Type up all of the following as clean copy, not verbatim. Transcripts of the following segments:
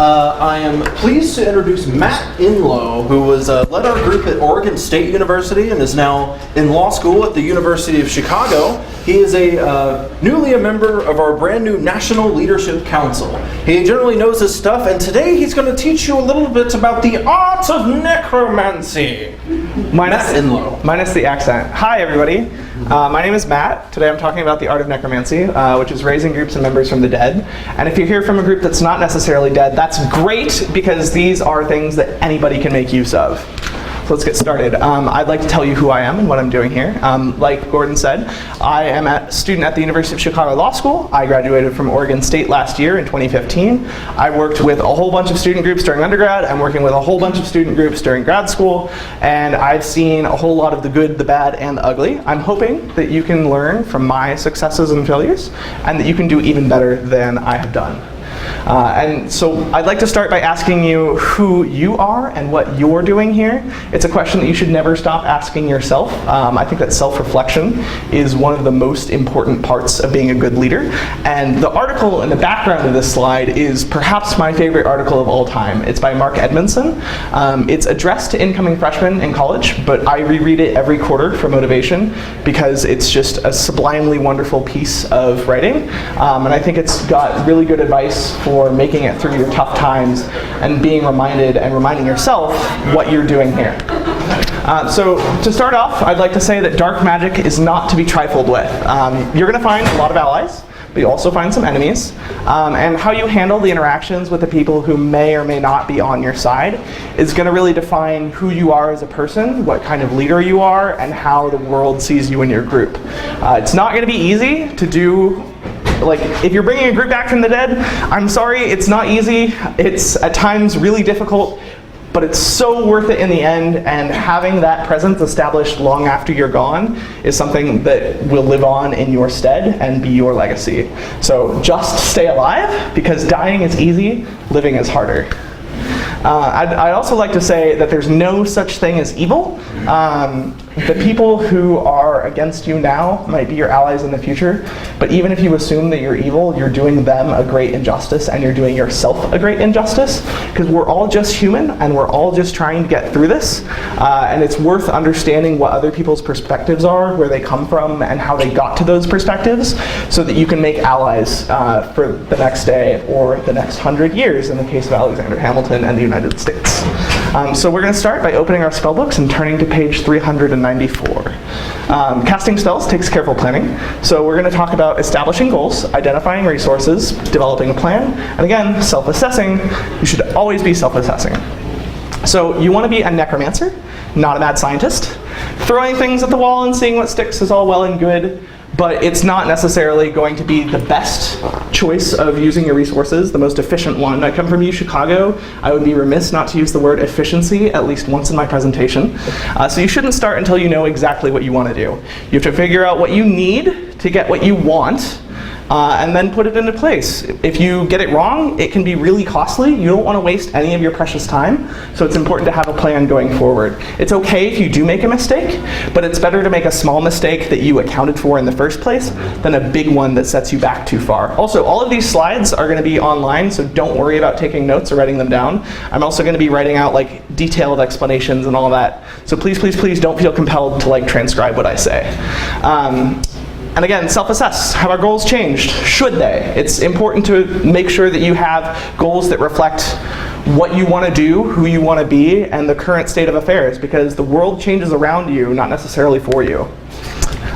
I am pleased to introduce Matt Enloe, who led our group at Oregon State University and is now in law school at the University of Chicago. He is newly a member of our brand new National Leadership Council. He generally knows his stuff, and today he's going to teach you a little bit about the art of necromancy. Minus the accent. Hi, everybody. My name is Matt. Today I'm talking about the art of necromancy, which is raising groups and members from the dead. And if you hear from a group that's not necessarily dead, that's great, because these are things that anybody can make use of. So let's get started. I'd like to tell you who I am and what I'm doing here. Like Gordon said, I am a student at the University of Chicago Law School. I graduated from Oregon State last year in 2015. I worked with a whole bunch of student groups during undergrad. I'm working with a whole bunch of student groups during grad school, and I've seen a whole lot of the good, the bad, and the ugly. I'm hoping that you can learn from my successes and failures, and that you can do even better than I have done. And so I'd like to start by asking you who you are and what you're doing here. It's a question that you should never stop asking yourself. I think that self-reflection is one of the most important parts of being a good leader. And the article in the background of this slide is perhaps my favorite article of all time. It's by Mark Edmondson. It's addressed to incoming freshmen in college, but I reread it every quarter for motivation because it's just a sublimely wonderful piece of writing. And I think it's got really good advice for making it through your tough times and being reminded and reminding yourself what you're doing here. So to start off, I'd like to say that dark magic is not to be trifled with. You're going to find a lot of allies, but you also find some enemies. And how you handle the interactions with the people who may or may not be on your side is going to really define who you are as a person, what kind of leader you are, and how the world sees you in your group. It's not going to be easy to do. Like, if you're bringing a group back from the dead, I'm sorry, it's not easy. It's at times really difficult, but it's so worth it in the end, and having that presence established long after you're gone is something that will live on in your stead and be your legacy. So just stay alive, because dying is easy, living is harder. I'd also like to say that there's no such thing as evil. The people who are against you now might be your allies in the future, but even if you assume that you're evil, you're doing them a great injustice, and you're doing yourself a great injustice, because we're all just human, and we're all just trying to get through this, and it's worth understanding what other people's perspectives are, where they come from, and how they got to those perspectives, so that you can make allies for the next day or the next 100 years, in the case of Alexander Hamilton and the United States. So we're going to start by opening our spellbooks and turning to page 394. Casting spells takes careful planning, so we're going to talk about establishing goals, identifying resources, developing a plan, and again, self-assessing. You should always be self-assessing. So you want to be a necromancer, not a mad scientist. Throwing things at the wall and seeing what sticks is all well and good, but it's not necessarily going to be the best choice of using your resources, the most efficient one. I come from Chicago. I would be remiss not to use the word efficiency at least once in my presentation. So you shouldn't start until you know exactly what you want to do. You have to figure out what you need to get what you want, and then put it into place. If you get it wrong, it can be really costly. You don't want to waste any of your precious time, so it's important to have a plan going forward. It's okay if you do make a mistake, but it's better to make a small mistake that you accounted for in the first place than a big one that sets you back too far. Also, all of these slides are going to be online, so don't worry about taking notes or writing them down. I'm also going to be writing out detailed explanations and all that, so please don't feel compelled to transcribe what I say. And again, self-assess. Have our goals changed? Should they? It's important to make sure that you have goals that reflect what you want to do, who you want to be, and the current state of affairs, because the world changes around you, not necessarily for you.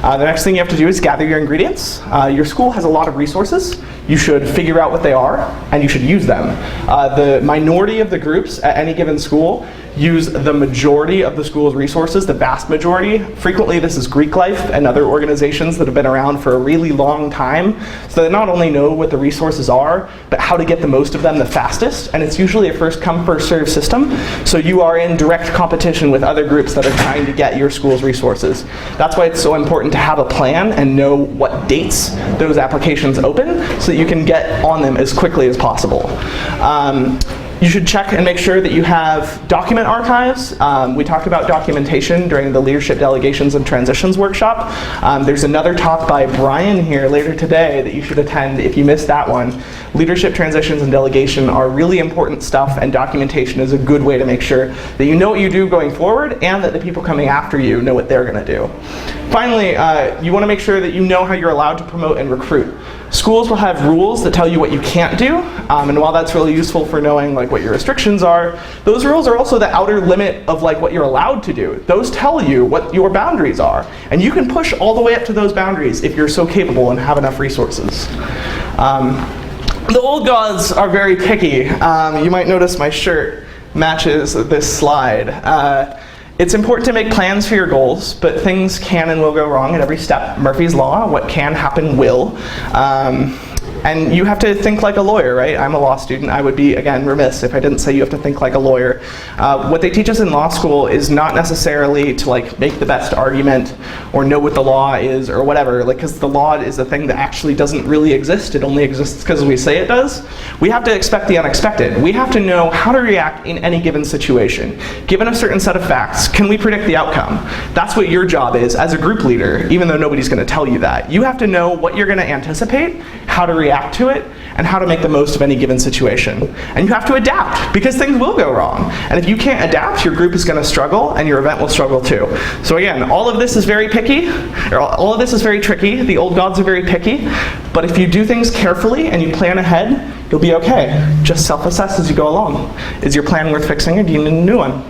The next thing you have to do is gather your ingredients. Your school has a lot of resources. You should figure out what they are, and you should use them. The minority of the groups at any given school use the majority of the school's resources, the vast majority. Frequently this is Greek Life and other organizations that have been around for a really long time, so they not only know what the resources are, but how to get the most of them the fastest, and it's usually a first come first serve system, so you are in direct competition with other groups that are trying to get your school's resources. That's why it's so important to have a plan and know what dates those applications open, so that you can get on them as quickly as possible. You should check and make sure that you have document archives. We talked about documentation during the Leadership Delegations and Transitions workshop. There's another talk by Brian here later today that you should attend if you missed that one. Leadership, transitions, and delegation are really important stuff, and documentation is a good way to make sure that you know what you do going forward and that the people coming after you know what they're going to do. Finally, you want to make sure that you know how you're allowed to promote and recruit. Schools will have rules that tell you what you can't do, and while that's really useful for knowing like what your restrictions are, those rules are also the outer limit of like what you're allowed to do. Those tell you what your boundaries are, and you can push all the way up to those boundaries if you're so capable and have enough resources. The old gods are very picky. You might notice my shirt matches this slide. It's important to make plans for your goals, but things can and will go wrong at every step. Murphy's Law, what can happen will. And you have to think like a lawyer, right? I'm a law student. I would be, again, remiss if I didn't say you have to think like a lawyer. What they teach us in law school is not necessarily to like make the best argument or know what the law is or whatever, like, because the law is a thing that actually doesn't really exist. It only exists because we say it does. We have to expect the unexpected. We have to know how to react in any given situation. Given a certain set of facts, can we predict the outcome? That's what your job is as a group leader, even though nobody's going to tell you that. You have to know what you're going to anticipate, how to react to it, and how to make the most of any given situation. And you have to adapt, because things will go wrong. And if you can't adapt, your group is going to struggle, and your event will struggle too. So again, all of this is very picky, or all of this is very tricky. The old gods are very picky, but if you do things carefully and you plan ahead, you'll be okay. Just self-assess as you go along. Is your plan worth fixing, or do you need a new one?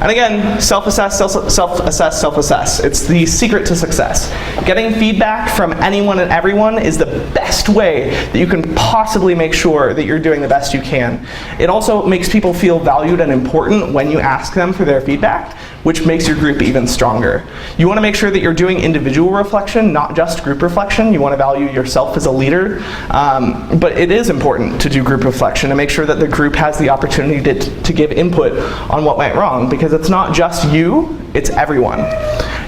And again, self-assess, self-assess, self-assess. It's the secret to success. Getting feedback from anyone and everyone is the best way that you can possibly make sure that you're doing the best you can. It also makes people feel valued and important when you ask them for their feedback, which makes your group even stronger. You want to make sure that you're doing individual reflection, not just group reflection. You want to value yourself as a leader, but it is important to do group reflection and make sure that the group has the opportunity to give input on what went wrong, because it's not just you, it's everyone.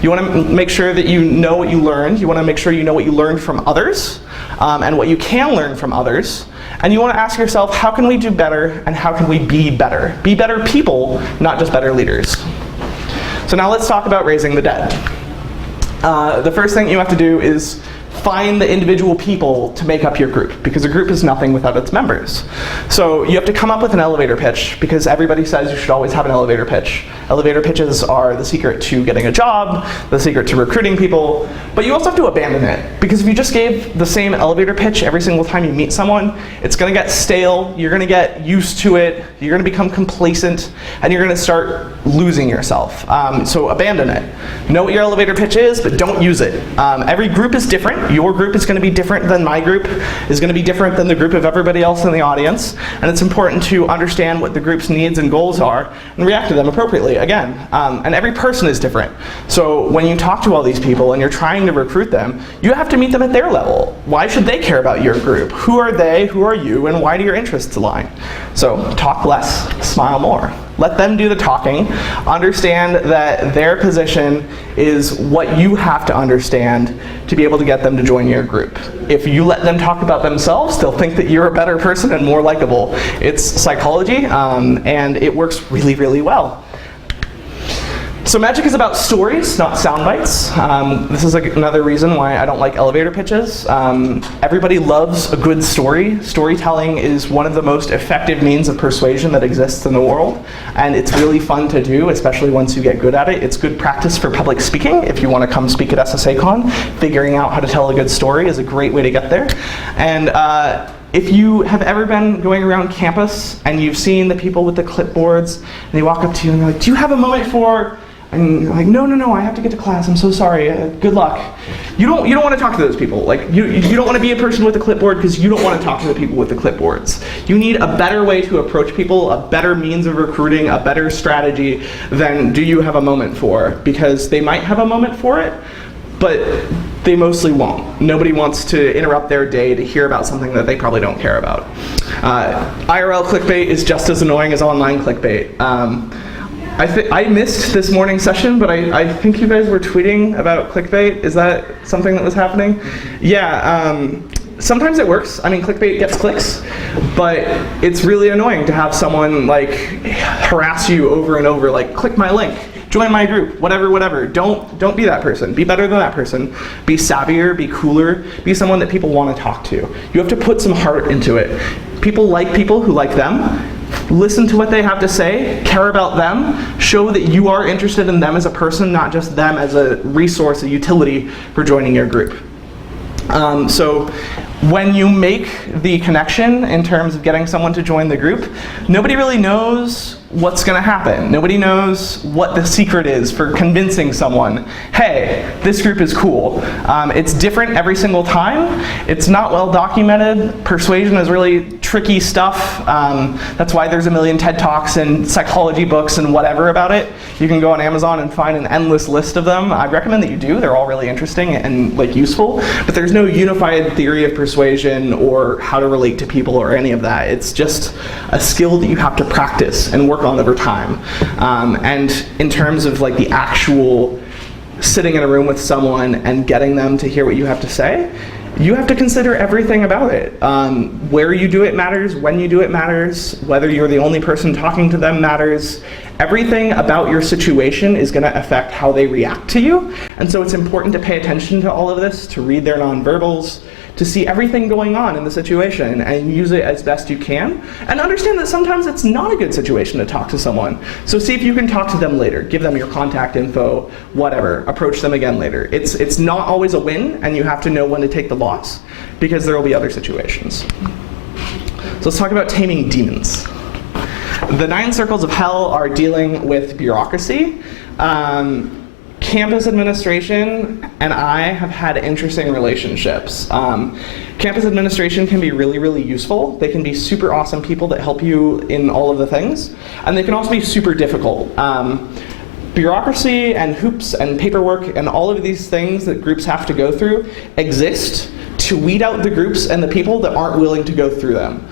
You want to make sure that you know what you learned. You want to make sure you know what you learned from others and what you can learn from others. And you want to ask yourself, how can we do better and how can we be better? Be better people, not just better leaders. So now let's talk about raising the dead. The first thing you have to do is find the individual people to make up your group, because a group is nothing without its members. So you have to come up with an elevator pitch, because everybody says you should always have an elevator pitch. Elevator pitches are the secret to getting a job, the secret to recruiting people, but you also have to abandon it, because if you just gave the same elevator pitch every single time you meet someone, it's going to get stale, you're going to get used to it, you're going to become complacent, and you're going to start losing yourself. So abandon it. Know what your elevator pitch is, but don't use it. Every group is different. Your group is going to be different than my group, is going to be different than the group of everybody else in the audience, and it's important to understand what the group's needs and goals are and react to them appropriately, again. And every person is different. So when you talk to all these people and you're trying to recruit them, you have to meet them at their level. Why should they care about your group? Who are they, who are you, and why do your interests align? So talk less, smile more. Let them do the talking. Understand that their position is what you have to understand to be able to get them to join your group. If you let them talk about themselves, they'll think that you're a better person and more likable. It's psychology, and it works really, really well. So magic is about stories, not sound bites. This is another reason why I don't like elevator pitches. Everybody loves a good story. Storytelling is one of the most effective means of persuasion that exists in the world, and it's really fun to do, especially once you get good at it. It's good practice for public speaking. If you want to come speak at SSACon, figuring out how to tell a good story is a great way to get there. And if you have ever been going around campus and you've seen the people with the clipboards, and they walk up to you and they're like, "Do you have a moment for..." And you're like, no, I have to get to class, I'm so sorry, good luck. You don't want to talk to those people. Like, you don't want to be a person with a clipboard because you don't want to talk to the people with the clipboards. You need a better way to approach people, a better means of recruiting, a better strategy than do you have a moment for, because they might have a moment for it, but they mostly won't. Nobody wants to interrupt their day to hear about something that they probably don't care about. IRL clickbait is just as annoying as online clickbait. I missed this morning's session, but I think you guys were tweeting about clickbait. Is that something that was happening? Yeah, sometimes it works. I mean, clickbait gets clicks, but it's really annoying to have someone like harass you over and over, like, click my link, join my group, whatever. Don't be that person. Be better than that person. Be savvier, be cooler, be someone that people want to talk to. You have to put some heart into it. People like people who like them. Listen to what they have to say, care about them, show that you are interested in them as a person, not just them as a resource, a utility for joining your group. So when you make the connection in terms of getting someone to join the group, nobody really knows what's going to happen. Nobody knows what the secret is for convincing someone, hey, this group is cool. It's different every single time. It's not well documented. Persuasion is really tricky stuff. That's why there's a million TED Talks and psychology books and whatever about it. You can go on Amazon and find an endless list of them. I'd recommend that you do. They're all really interesting and like useful, but there's no unified theory of persuasion or how to relate to people or any of that. It's just a skill that you have to practice and work on over time. And in terms of like the actual sitting in a room with someone and getting them to hear what you have to say, you have to consider everything about it. Where you do it matters, when you do it matters, whether you're the only person talking to them matters. Everything about your situation is going to affect how they react to you. And so it's important to pay attention to all of this, to read their nonverbals, to see everything going on in the situation and use it as best you can. And understand that sometimes it's not a good situation to talk to someone. So see if you can talk to them later. Give them your contact info, whatever. Approach them again later. It's not always a win, and you have to know when to take the loss, because there will be other situations. So let's talk about taming demons. The 9 circles of hell are dealing with bureaucracy. Campus administration and I have had interesting relationships. Campus administration can be really, really useful. They can be super awesome people that help you in all of the things. And they can also be super difficult. Bureaucracy and hoops and paperwork and all of these things that groups have to go through exist to weed out the groups and the people that aren't willing to go through them.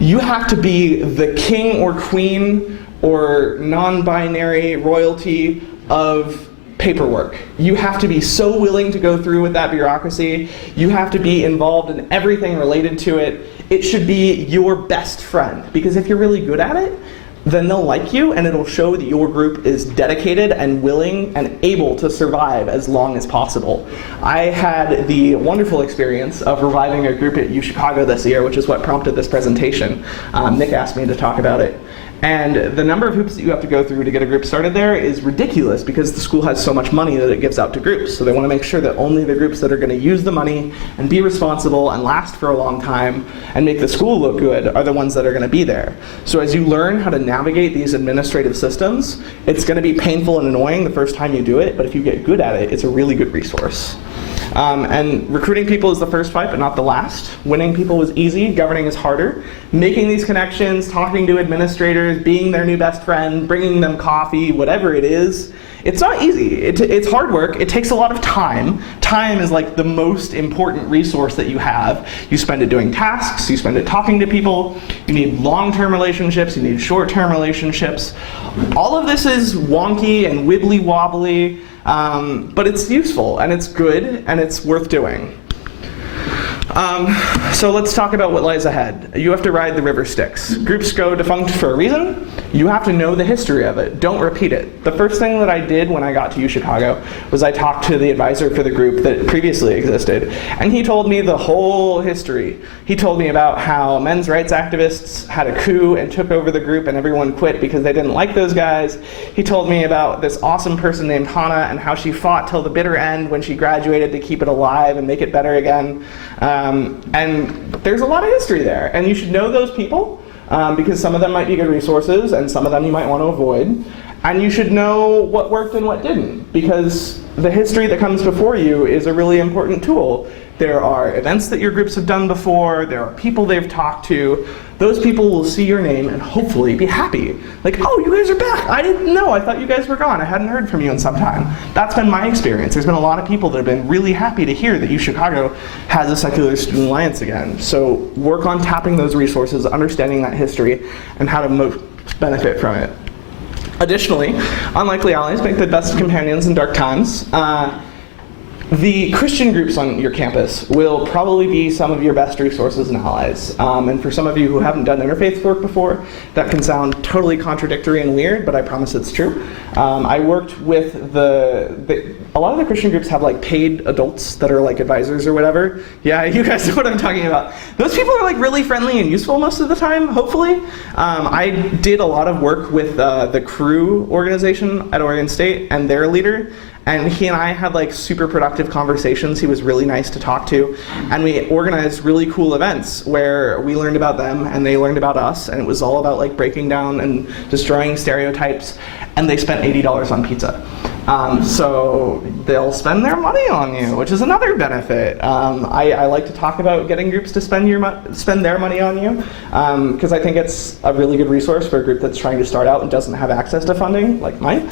You have to be the king or queen or non-binary royalty of paperwork. You have to be so willing to go through with that bureaucracy. You have to be involved in everything related to it. It should be your best friend, because if you're really good at it, then they'll like you, and it'll show that your group is dedicated and willing and able to survive as long as possible. I had the wonderful experience of reviving a group at UChicago this year, which is what prompted this presentation. Nick asked me to talk about it. And the number of hoops that you have to go through to get a group started there is ridiculous, because the school has so much money that it gives out to groups. So they want to make sure that only the groups that are going to use the money and be responsible and last for a long time and make the school look good are the ones that are going to be there. So as you learn how to navigate these administrative systems, it's going to be painful and annoying the first time you do it, but if you get good at it, it's a really good resource. And recruiting people is the first fight, but not the last. Winning people is easy, governing is harder. Making these connections, talking to administrators, being their new best friend, bringing them coffee, whatever it is, it's not easy. It's hard work. It takes a lot of time. Time is like the most important resource that you have. You spend it doing tasks, you spend it talking to people, you need long-term relationships, you need short-term relationships. All of this is wonky and wibbly-wobbly, but it's useful, and it's good, and it's worth doing. So let's talk about what lies ahead. You have to ride the river Styx. Groups go defunct for a reason. You have to know the history of it. Don't repeat it. The first thing that I did when I got to UChicago was I talked to the advisor for the group that previously existed, and he told me the whole history. He told me about how men's rights activists had a coup and took over the group, and everyone quit because they didn't like those guys. He told me about this awesome person named Hannah and how she fought till the bitter end when she graduated to keep it alive and make it better again. And there's a lot of history there, and you should know those people because some of them might be good resources and some of them you might want to avoid. And you should know what worked and what didn't, because the history that comes before you is a really important tool. There are events that your groups have done before, there are people they've talked to. Those people will see your name and hopefully be happy. Like, oh, you guys are back. I didn't know. I thought you guys were gone. I hadn't heard from you in some time. That's been my experience. There's been a lot of people that have been really happy to hear that UChicago has a Secular Student Alliance again. So work on tapping those resources, understanding that history, and how to most benefit from it. Additionally, unlikely allies make the best companions in dark times. The Christian groups on your campus will probably be some of your best resources and allies. And for some of you who haven't done interfaith work before, that can sound totally contradictory and weird, but I promise it's true. I worked with a lot of the Christian groups have like paid adults that are like advisors or whatever. Yeah, you guys know what I'm talking about. Those people are like really friendly and useful most of the time, hopefully. I did a lot of work with the Crew organization at Oregon State and their leader. And he and I had like super productive conversations. He was really nice to talk to. And we organized really cool events where we learned about them and they learned about us. And it was all about like breaking down and destroying stereotypes. And they spent $80 on pizza. So they'll spend their money on you, which is another benefit. I like to talk about getting groups to spend their money on you, because I think it's a really good resource for a group that's trying to start out and doesn't have access to funding, like mine.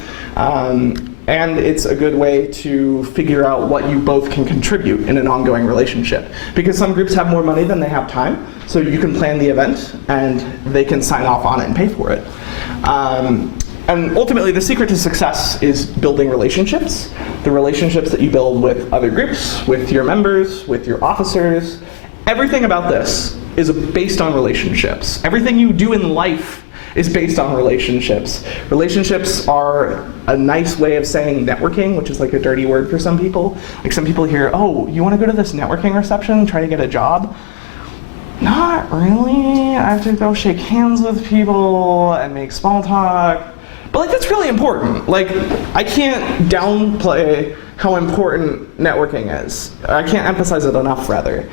And it's a good way to figure out what you both can contribute in an ongoing relationship. Because some groups have more money than they have time, so you can plan the event and they can sign off on it and pay for it. And ultimately, the secret to success is building relationships. The relationships that you build with other groups, with your members, with your officers. Everything about this is based on relationships. Everything you do in life is based on relationships. Relationships are a nice way of saying networking, which is like a dirty word for some people. Like some people hear, oh, you want to go to this networking reception, try to get a job? Not really. I have to go shake hands with people and make small talk. But like that's really important. Like I can't downplay how important networking is. I can't emphasize it enough, rather.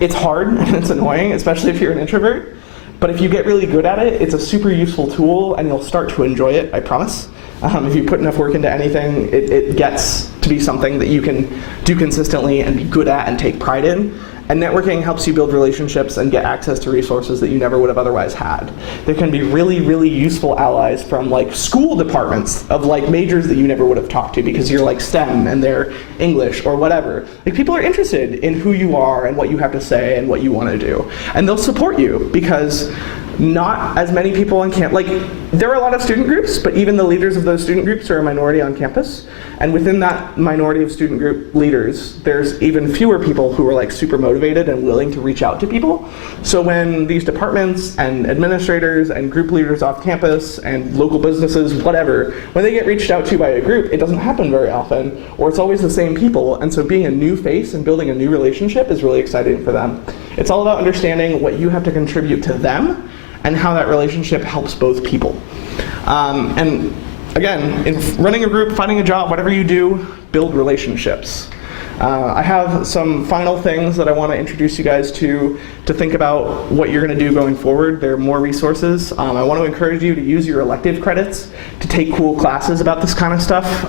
It's hard and it's annoying, especially if you're an introvert. But if you get really good at it, it's a super useful tool and you'll start to enjoy it, I promise. If you put enough work into anything, it gets to be something that you can do consistently and be good at and take pride in. And networking helps you build relationships and get access to resources that you never would have otherwise had. There can be really, really useful allies from like school departments of like majors that you never would have talked to because you're like STEM and they're English or whatever. Like people are interested in who you are and what you have to say and what you want to do. And they'll support you because not as many people on campus, like there are a lot of student groups, but even the leaders of those student groups are a minority on campus. And within that minority of student group leaders, there's even fewer people who are like super motivated and willing to reach out to people. So when these departments and administrators and group leaders off campus and local businesses, whatever, when they get reached out to by a group, it doesn't happen very often, or it's always the same people. And so being a new face and building a new relationship is really exciting for them. It's all about understanding what you have to contribute to them and how that relationship helps both people. And again, in running a group, finding a job, whatever you do, build relationships. I have some final things that I want to introduce you guys to think about what you're going to do going forward. There are more resources. I want to encourage you to use your elective credits to take cool classes about this kind of stuff.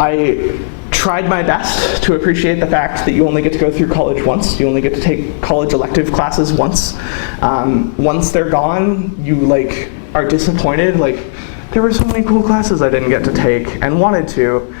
I tried my best to appreciate the fact that you only get to go through college once. You only get to take college elective classes once. Once they're gone, you like are disappointed. Like there were so many cool classes I didn't get to take and wanted to.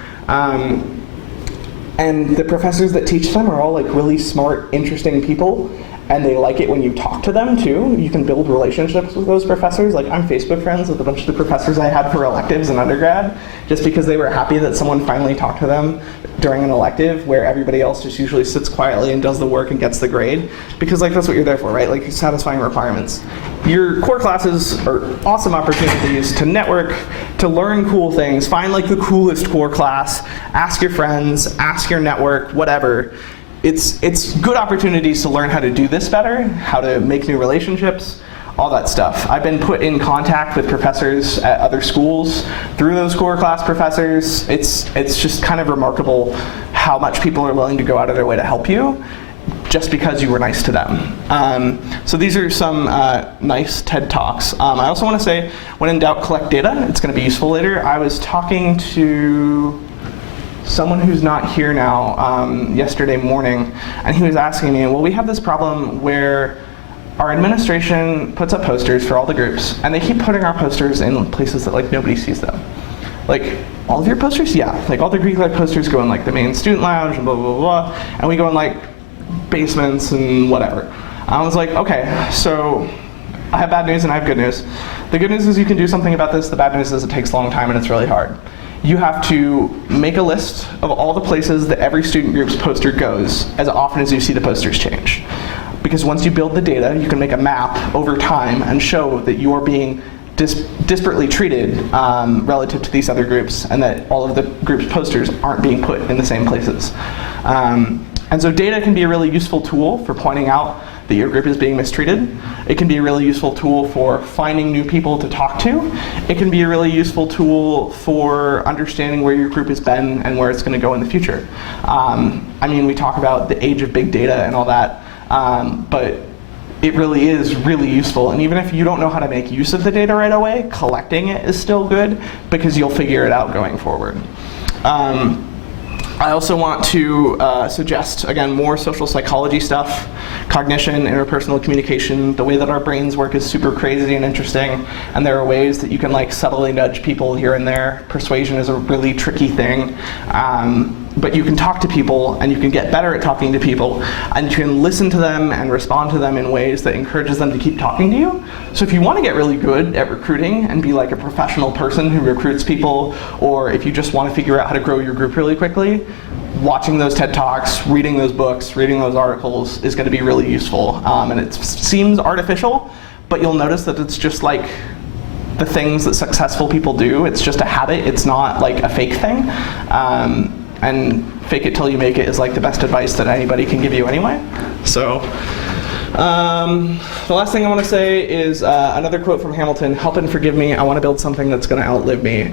And the professors that teach them are all like really smart, interesting people. And they like it when you talk to them too. You can build relationships with those professors. Like I'm Facebook friends with a bunch of the professors I had for electives in undergrad, just because they were happy that someone finally talked to them during an elective where everybody else just usually sits quietly and does the work and gets the grade. Because like that's what you're there for, right? Like satisfying requirements. Your core classes are awesome opportunities to network, to learn cool things, find like the coolest core class, ask your friends, ask your network, whatever. It's good opportunities to learn how to do this better, how to make new relationships, all that stuff. I've been put in contact with professors at other schools through those core class professors. It's just kind of remarkable how much people are willing to go out of their way to help you just because you were nice to them. So these are some nice TED Talks. I also want to say, when in doubt, collect data. It's going to be useful later. I was talking to someone who's not here now yesterday morning, and he was asking me, well, we have this problem where our administration puts up posters for all the groups, and they keep putting our posters in places that like nobody sees them. Like, all of your posters? Yeah. Like all the Greek life posters go in like the main student lounge and blah, blah, blah, and we go in like basements and whatever. I was like, okay, so I have bad news and I have good news. The good news is you can do something about this. The bad news is it takes a long time and it's really hard. you have to make a list of all the places that every student group's poster goes as often as you see the posters change. Because once you build the data, you can make a map over time and show that you are being disparately treated relative to these other groups, and that all of the group's posters aren't being put in the same places. And so data can be a really useful tool for pointing out that your group is being mistreated. It can be a really useful tool for finding new people to talk to. It can be a really useful tool for understanding where your group has been and where it's going to go in the future. I mean, we talk about the age of big data and all that, but it really is really useful. And even if you don't know how to make use of the data right away, collecting it is still good because you'll figure it out going forward. I also want to suggest, again, more social psychology stuff. Cognition, interpersonal communication, the way that our brains work is super crazy and interesting, and there are ways that you can like subtly nudge people here and there. Persuasion is a really tricky thing. But you can talk to people, and you can get better at talking to people, and you can listen to them and respond to them in ways that encourages them to keep talking to you. So if you want to get really good at recruiting and be like a professional person who recruits people, or if you just want to figure out how to grow your group really quickly, watching those TED Talks, reading those books, reading those articles is going to be really useful. And it seems artificial, but you'll notice that it's just like the things that successful people do. It's just a habit. It's not like a fake thing. And fake it till you make it is like the best advice that anybody can give you anyway. So the last thing I want to say is another quote from Hamilton: "Help and forgive me, I want to build something that's going to outlive me."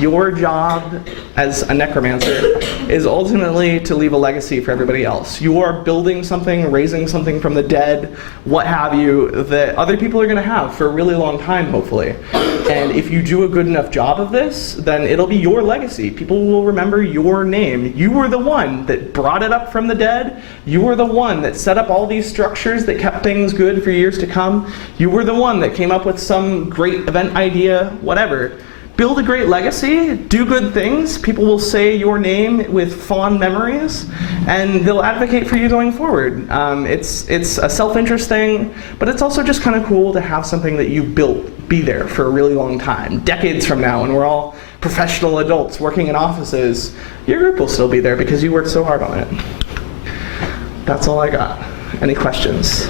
Your job as a necromancer is ultimately to leave a legacy for everybody else. You are building something, raising something from the dead, what have you, that other people are going to have for a really long time, hopefully. And if you do a good enough job of this, then it'll be your legacy. People will remember your name. You were the one that brought it up from the dead. You were the one that set up all these structures that kept things good for years to come. You were the one that came up with some great event idea, whatever. Build a great legacy, do good things. People will say your name with fond memories, and they'll advocate for you going forward. It's a self-interest thing, but it's also just kind of cool to have something that you built be there for a really long time. Decades from now, when we're all professional adults working in offices, your group will still be there because you worked so hard on it. That's all I got. Any questions?